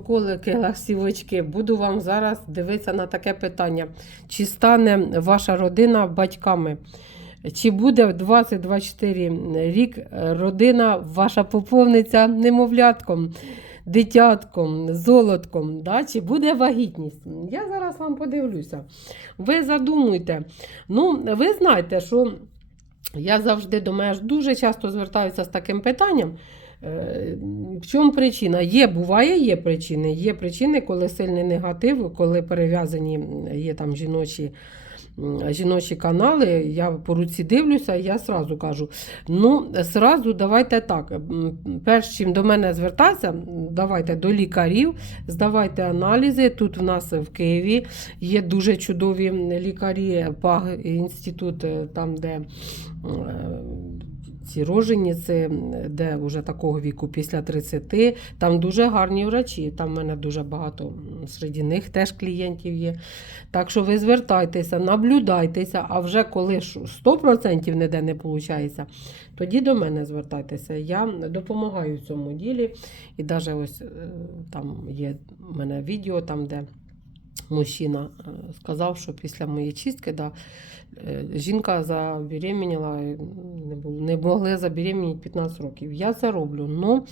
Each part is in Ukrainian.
соколики, ласівочки, буду вам зараз дивитися на таке питання. Чи стане ваша родина батьками? Чи буде в 2024 рік родина ваша поповниться немовлятком, дитятком, золотком? Да? Чи буде вагітність? Я зараз вам подивлюся. Ви задумуйте. Ну, ви знаєте, що я завжди до мене дуже часто звертаюся з таким питанням. Е, В чому причина? Є, буває, є причини. Є причини, коли сильний негатив, коли перев'язані є там жіночі, жіночі канали. Я по руці дивлюся, і я сразу кажу: ну, сразу давайте так. Перш чим до мене звертатися, давайте до лікарів, здавайте аналізи. Тут в нас в Києві є дуже чудові лікарі, ПАГ інститут, е, там, де ці рожениці, де вже такого віку після 30, там дуже гарні врачі. Там в мене дуже багато серед них теж клієнтів є. Так що ви звертайтеся, наблюдайтеся, а вже коли ж 100% ніде не виходить, тоді до мене звертайтеся. Я допомагаю в цьому ділі. І навіть ось е, там є в мене відео, там, де мужчина е, сказав, що після моєї чистки да, е, жінка забеременіла, не, могли забеременіти 15 років. Я це роблю, але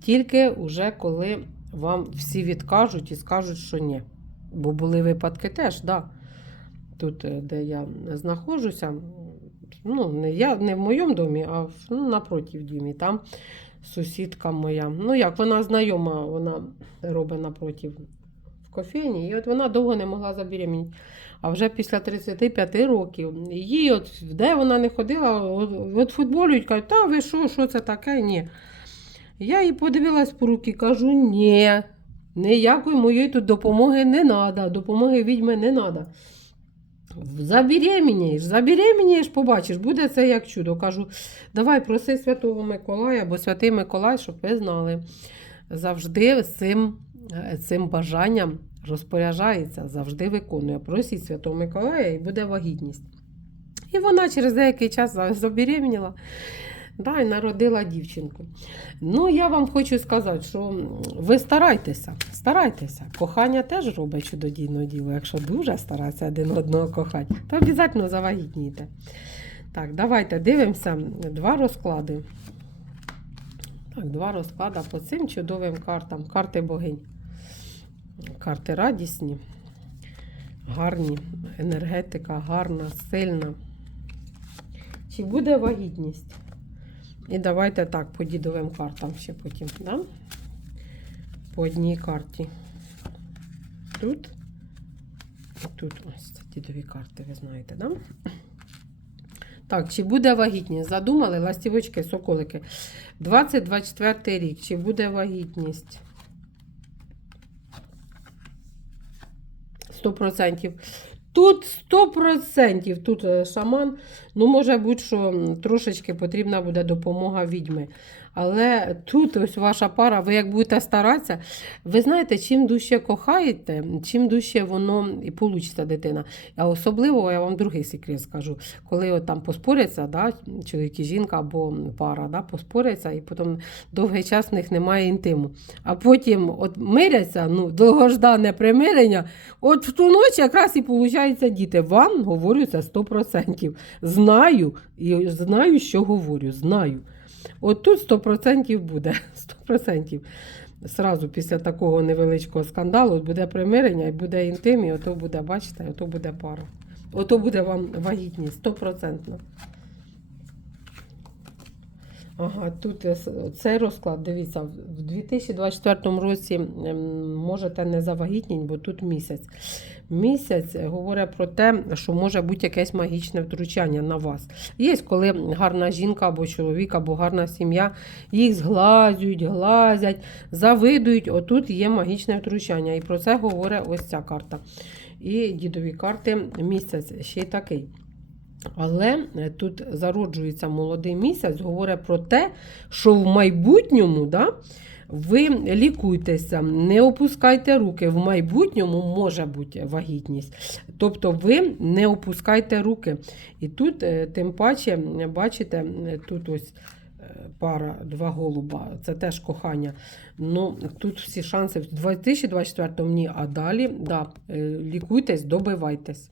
тільки вже коли вам всі відкажуть і скажуть, що ні. Бо були випадки теж, да. тут, е, де я знаходжуся, ну, не, я, не в моєму домі, а ну, напроти домі. Там сусідка моя. Ну як, вона знайома, вона робить напроти в кофейні, і от вона довго не могла забеременіти. А вже після 35 років її, от, де вона не ходила, от, от футболюють, кажуть, та ви що, що це таке? Ні. Я їй подивилась по руки, кажу, ні, ніякої моєї тут допомоги не треба, допомоги відьми не треба. Забеременієш, забеременієш, побачиш, буде це як чудо. Кажу, давай проси Святого Миколая, бо Святий Миколай, щоб ви знали, завжди з цим, цим бажанням розпоряджається, завжди виконує. Просіть Святого Миколая і буде вагітність. І вона через деякий час забеременіла. Да, і народила дівчинку. Ну, я вам хочу сказати, що ви старайтеся, старайтеся. Кохання теж робить чудодійне діло. Якщо дуже старатися один одного кохати, то обов'язково завагітніте. Так, давайте дивимося два розклади. Так, два розклади по цим чудовим картам. Карти богинь. Карти радісні, гарні, енергетика гарна, сильна. Чи буде вагітність? І давайте так, по дідовим картам ще потім. Да? По одній карті. Тут. І тут ось це дідові карти, ви знаєте, да? Так, чи буде вагітність? Задумали ластівочки, соколики. 2024 рік. Чи буде вагітність? 100%. Тут 100%. Тут е, шаман. Ну, може бути, що трошечки потрібна буде допомога відьми. Але тут ось ваша пара, ви як будете старатися, ви знаєте, чим дужче кохаєте, чим дужче воно і получиться дитина. А особливо я вам другий секрет скажу. Коли от там поспоряться, да, чоловік і жінка або пара да, поспоряться, і потім довгий час в них немає інтиму. А потім от миряться, ну, довгождане примирення, от в ту ніч якраз і виходить діти. Вам говорю це 100%. Знаю, і знаю, що говорю. Знаю. От тут 100% буде. 100%. Сразу після такого невеличкого скандалу буде примирення і буде інтим, і ото буде, бачите, ото буде пара. Ото буде вам вагітність, 100%. Ага, тут е, цей розклад, дивіться, в 2024 році ем, можете не завагітніти, бо тут місяць. Місяць говорить про те, що може бути якесь магічне втручання на вас. Є, коли гарна жінка або чоловік, або гарна сім'я, їх зглазюють, глазять, завидують. Отут є магічне втручання. І про це говорить ось ця карта. І дідові карти місяць ще й такий. Але е, тут зароджується молодий місяць, говорить про те, що в майбутньому да, ви лікуйтеся, не опускайте руки. В майбутньому може бути вагітність. Тобто ви не опускайте руки. І тут, е, тим паче, бачите, е, тут ось пара, два голуба, це теж кохання. Ну, тут всі шанси в 2024 ні, а далі да, лікуйтесь, добивайтесь.